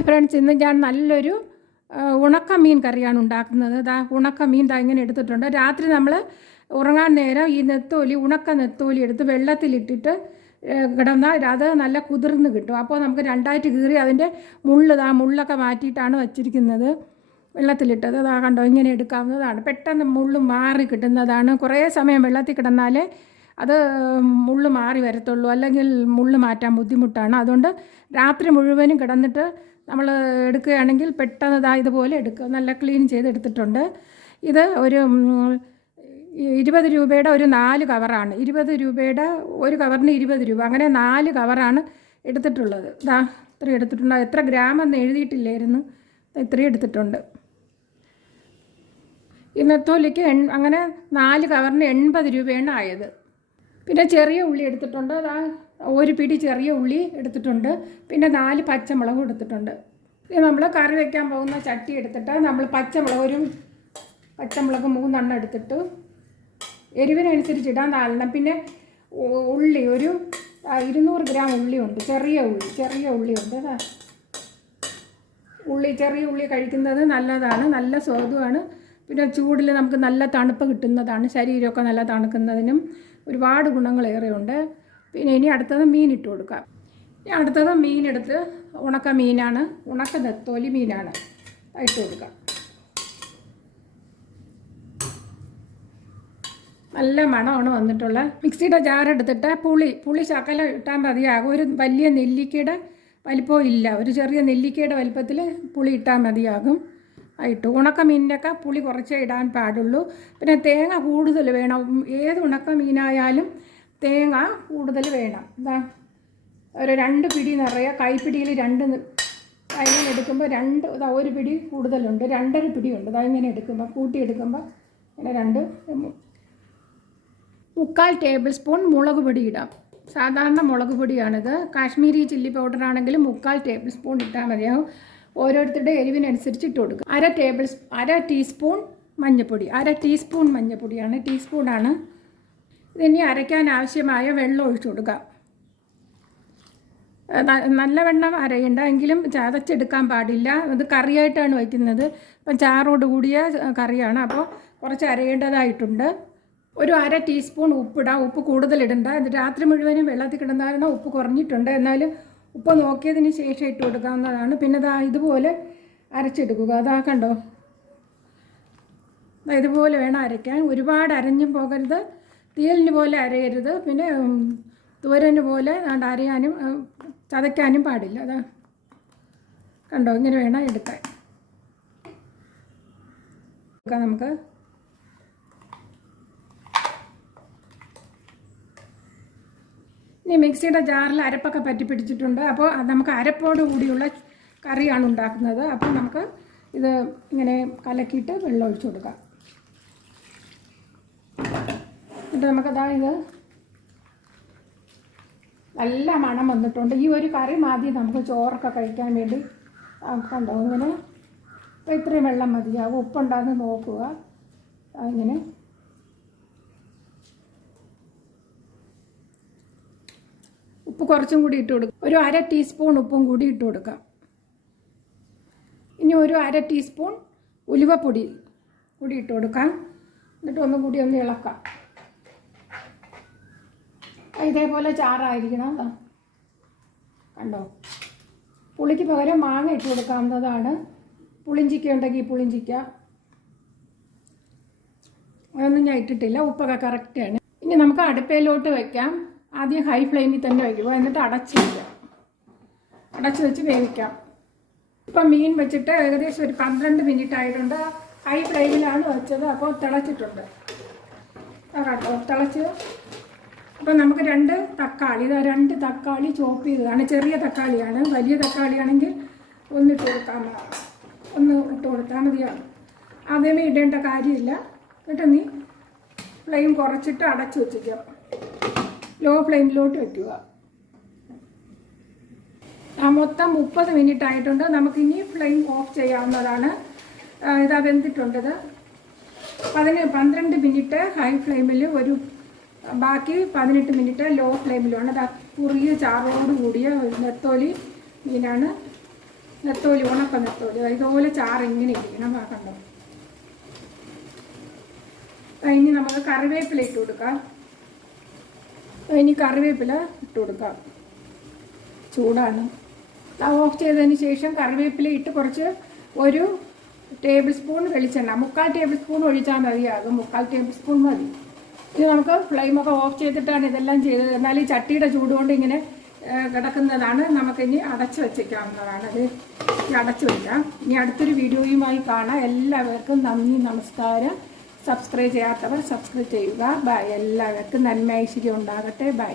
Hi friends, ഇന്ന് ഞാൻ നല്ലൊരു ഉണക്കമീൻ കറിയാണ് ഉണ്ടാക്കുന്നത്. ഉണക്കമീൻ ഇങ്ങനെ എടുത്തിട്ടുണ്ട്. രാത്രി നമ്മൾ ഉറങ്ങാൻ നേരം ഈ ഉണക്ക നെത്തോലി എടുത്ത് വെള്ളത്തിലിട്ടിട്ട് കിടന്നാൽ അത് നല്ല കുതിർന്ന് കിട്ടും. അപ്പോൾ നമുക്ക് രണ്ടായിട്ട് കീറി അതിൻ്റെ മുള്ളൊക്കെ മാറ്റിയിട്ടാണ് വച്ചിരിക്കുന്നത്. വെള്ളത്തിലിട്ടത് കണ്ടോ, ഇങ്ങനെ എടുക്കാവുന്നതാണ്. പെട്ടെന്ന് മുള്ള് മാറി കിട്ടുന്നതാണ്. കുറേ സമയം വെള്ളത്തിൽ കിടന്നാൽ അത് മുള്ള് മാറി വരത്തുള്ളൂ, അല്ലെങ്കിൽ മുള്ള് മാറ്റാൻ ബുദ്ധിമുട്ടാണ്. അതുകൊണ്ട് രാത്രി മുഴുവനും കിടന്നിട്ട് നമ്മൾ എടുക്കുകയാണെങ്കിൽ പെട്ടെന്ന് ഇതുപോലെ എടുക്കുക. നല്ല ക്ലീൻ ചെയ്തെടുത്തിട്ടുണ്ട്. ഇത് ഒരു 20 രൂപയുടെ ഒരു 4 കവറാണ്. 20 രൂപയുടെ ഒരു കവറിന് 20 രൂപ, അങ്ങനെ 4 കവറാണ് എടുത്തിട്ടുള്ളത്. ഇത്രയും എടുത്തിട്ടുണ്ട്. എത്ര ഗ്രാമെന്ന് എഴുതിയിട്ടില്ലായിരുന്നു, ഇത്രയും എടുത്തിട്ടുണ്ട്. ഈ നെത്തോലിക്ക് അങ്ങനെ 4 കവറിന് 80 രൂപയാണ് ആയത്. പിന്നെ ചെറിയ ഉള്ളി എടുത്തിട്ടുണ്ട്. ഒരു പിടി ചെറിയ ഉള്ളി എടുത്തിട്ടുണ്ട്. പിന്നെ 4 പച്ചമുളകും എടുത്തിട്ടുണ്ട്. ഇത് നമ്മൾ കറി വയ്ക്കാൻ പോകുന്ന ചട്ടി എടുത്തിട്ട് നമ്മൾ പച്ചമുളക് 3 എണ്ണം എടുത്തിട്ട് എരിവിനനുസരിച്ച് ഇടാൻ 4 എണ്ണം. പിന്നെ ഉള്ളി ഒരു 200 ഗ്രാം ഉള്ളിയുണ്ട്, ചെറിയ ഉള്ളിയുണ്ട്. ചെറിയ ഉള്ളി കഴിക്കുന്നത് നല്ലതാണ്, നല്ല സ്വാദുമാണ്. പിന്നെ ചൂടിൽ നമുക്ക് നല്ല തണുപ്പ് കിട്ടുന്നതാണ്. ശരീരമൊക്കെ നല്ല തണുക്കുന്നതിനും ഒരുപാട് ഗുണങ്ങളേറെയുണ്ട്. പിന്നെ ഇനി അടുത്തത് മീൻ ഇട്ട് കൊടുക്കാം. അടുത്തത് മീനെടുത്ത് ഉണക്ക മീനാണ്, ഉണക്ക നെത്തോലി മീനാണ്, ഇട്ട് കൊടുക്കാം. നല്ല മണമാണ് വന്നിട്ടുള്ള. മിക്സിയുടെ ജാറെടുത്തിട്ട് പുളി ശകലം ഇട്ടാൽ മതിയാകും. ഒരു വലിയ നെല്ലിക്കയുടെ വലിപ്പവും ഇല്ല, ഒരു ചെറിയ നെല്ലിക്കയുടെ വലിപ്പത്തിൽ പുളി ഇട്ടാൽ മതിയാകും. ഇട്ടു. ഉണക്ക മീനിൻ്റെയൊക്കെ പുളി കുറച്ചേ ഇടാൻ പാടുള്ളൂ. പിന്നെ തേങ്ങ കൂടുതൽ വേണം. ഏത് ഉണക്ക മീനായാലും തേങ്ങ കൂടുതൽ വേണം. ഒരു 2 പിടി നിറയെ, കൈപ്പിടിയിൽ 2 അതിനെ എടുക്കുമ്പോൾ 1 പിടി കൂടുതലുണ്ട്, 2.5 പിടിയുണ്ട്. ഇങ്ങനെ എടുക്കുമ്പോൾ കൂട്ടിയെടുക്കുമ്പോൾ ഇങ്ങനെ 2.25 ടേബിൾ സ്പൂൺ മുളക് പൊടി ഇടാം. സാധാരണ മുളക് പൊടിയാണിത്. കാശ്മീരി ചില്ലി പൗഡർ ആണെങ്കിലും 3/4 ടേബിൾ സ്പൂൺ ഇട്ടാൽ മതിയാവും. ഓരോരുത്തരുടെ എരിവിനനുസരിച്ച് ഇട്ട് കൊടുക്കുക. 1 ടീസ്പൂൺ മഞ്ഞൾപ്പൊടി, 1 ടീസ്പൂൺ മഞ്ഞൾപ്പൊടിയാണ്, ടീസ്പൂണാണ്. ഇതിനി അരയ്ക്കാൻ ആവശ്യമായ വെള്ളം ഒഴിച്ചു കൊടുക്കുക. നല്ല വെള്ളം അരയണ്ട, എങ്കിലും ചതച്ചെടുക്കാൻ പാടില്ല. ഇത് കറിയായിട്ടാണ് വയ്ക്കുന്നത്. ഇപ്പം ചാറോട് കൂടിയ കറിയാണ്, അപ്പോൾ കുറച്ച് അരയേണ്ടതായിട്ടുണ്ട്. ഒരു 1 ടീസ്പൂൺ ഉപ്പിടാം. ഉപ്പ് കൂടുതലിടണ്ട. ഇത് രാത്രി മുഴുവനും വെള്ളത്തിൽ കിടന്നാലും ഉപ്പ് കുറഞ്ഞിട്ടുണ്ട്, എന്നാലും ഉപ്പ് നോക്കിയതിന് ശേഷം ഇട്ട് കൊടുക്കാവുന്നതാണ്. പിന്നെ ഇതുപോലെ അരച്ചെടുക്കുക. കണ്ടോ, ഇതുപോലെ വേണം അരയ്ക്കാൻ. ഒരുപാട് അരഞ്ഞും പോകരുത്, തീയലിന് പോലെ അരയരുത്. പിന്നെ തോരന് പോലെ അരയാനും ചതയ്ക്കാനും പാടില്ല. കണ്ടോ, ഇങ്ങനെ വേണം എടുക്കാൻ. നമുക്ക് ഇനി മിക്സിയുടെ ജാറിൽ അരപ്പൊക്കെ പറ്റി പിടിച്ചിട്ടുണ്ട്. അപ്പോൾ നമുക്ക് അരപ്പോട് കൂടിയുള്ള കറിയാണ് ഉണ്ടാക്കുന്നത്. അപ്പോൾ നമുക്ക് ഇത് ഇങ്ങനെ കലക്കിയിട്ട് വെള്ളം ഒഴിച്ചു കൊടുക്കാം. എന്നിട്ട് നമുക്കത് നല്ല മണം വന്നിട്ടുണ്ട്. ഈ ഒരു കറി മതി നമുക്ക് ചോറൊക്കെ കഴിക്കാൻ വേണ്ടി. കണ്ടോ, ഇങ്ങനെ അപ്പോൾ ഇത്രയും വെള്ളം മതിയാവും. ഉപ്പുണ്ടാകുന്ന നോക്കുക. ഇങ്ങനെ ഉപ്പ് കുറച്ചും കൂടി ഇട്ട് കൊടുക്കുക. ഒരു 1/2 ടീസ്പൂൺ ഉപ്പും കൂടി ഇട്ട് കൊടുക്കാം. ഇനി ഒരു 1/2 ടീസ്പൂൺ ഉലുവപ്പൊടി കൂടി ഇട്ട് കൊടുക്കാം. എന്നിട്ട് ഒന്നും കൂടി ഒന്ന് ഇളക്കാം. ഇതേപോലെ ചാറായിരിക്കണം. കണ്ടോ, പുളിക്ക് പകരം മാങ്ങ ഇട്ട് കൊടുക്കാവുന്നതാണ്. പുളിഞ്ചിക്ക ഉണ്ടെങ്കിൽ പുളിഞ്ചിക്ക, അതൊന്നും ഞാൻ ഇട്ടിട്ടില്ല. ഉപ്പൊക്കെ കറക്റ്റാണ്. ഇനി നമുക്ക് അടുപ്പയിലോട്ട് വയ്ക്കാം. ആദ്യം ഹൈ ഫ്ലെയിമിൽ തന്നെ വയ്ക്കുക, എന്നിട്ട് അടച്ച് വെച്ച് വേവിക്കാം. ഇപ്പം മീൻ വെച്ചിട്ട് ഏകദേശം ഒരു 12 മിനിറ്റ് ആയിട്ടുണ്ട്. ഹൈ ഫ്ലെയിമിലാണ് വെച്ചത്, അപ്പോൾ തിളച്ചിട്ടുണ്ട്. കേട്ടോ, തിളച്ച്. അപ്പം നമുക്ക് 2 തക്കാളി, 2 തക്കാളി ചോപ്പ് ചെയ്തതാണ്. ചെറിയ തക്കാളിയാണ്. വലിയ തക്കാളിയാണെങ്കിൽ ഒന്ന് ഇട്ട് കൊടുത്താൽ മതിയാകും. ആദ്യമേ ഇടേണ്ട കാര്യമില്ല. എന്നിട്ട് നീ ഫ്ലെയിം കുറച്ചിട്ട് അടച്ച് വെച്ചിരിക്കാം. ലോ ഫ്ലെയിമിലോട്ട് വയ്ക്കുക. മൊത്തം 30 മിനിറ്റ് ആയിട്ടുണ്ട്. നമുക്കിനി ഫ്ലെയിം ഓഫ് ചെയ്യാവുന്നതാണ്. വെന്തിട്ടുണ്ടത് 12 മിനിറ്റ് ഹൈ ഫ്ലെയിമിൽ, ബാക്കി 18 മിനിറ്റ് ലോ ഫ്ലെയിമിലുമാണ്. കുറിയ ചാറോട് കൂടിയ നെത്തോലി മീനാണ്. നെത്തോലി, ഉണക്ക നെത്തോലി ഇതുപോലെ ചാറ് ഇങ്ങനെ ഇരിക്കണം. കണ്ടോ. ഇനി നമുക്ക് കറിവേപ്പില ഇട്ട് കൊടുക്കാം. ഇനി കറിവേപ്പില ഇട്ട് കൊടുക്കാം. ചൂടാണ്. ഓഫ് ചെയ്തതിന് ശേഷം കറിവേപ്പില ഇട്ട് കുറച്ച് ഒരു ടേബിൾ സ്പൂൺ വെളിച്ചെണ്ണ, 3/4 ടേബിൾ സ്പൂൺ ഒഴിച്ചാൽ മതിയാകും. 3/4 ടേബിൾ സ്പൂൺ മതി. ഇത് നമുക്ക് ഫ്ലെയിമൊക്കെ ഓഫ് ചെയ്തിട്ടാണ് ഇതെല്ലാം ചെയ്തത്. എന്നാൽ ഈ ചട്ടിയുടെ ചൂടുകൊണ്ട് ഇങ്ങനെ കിടക്കുന്നതാണ്. നമുക്കിനി അടച്ച് വെച്ചേക്കാവുന്നതാണ്. അത് അടച്ചു വയ്ക്കാം. ഇനി അടുത്തൊരു വീഡിയോയുമായി കാണാം. എല്ലാവർക്കും നന്ദി, നമസ്കാരം. സബ്സ്ക്രൈബ് ചെയ്യാത്തവർ സബ്സ്ക്രൈബ് ചെയ്യുക. ബൈ. എല്ലാവർക്കും നന്മ ഐശ്വര്യം ഉണ്ടാകട്ടെ. ബൈ.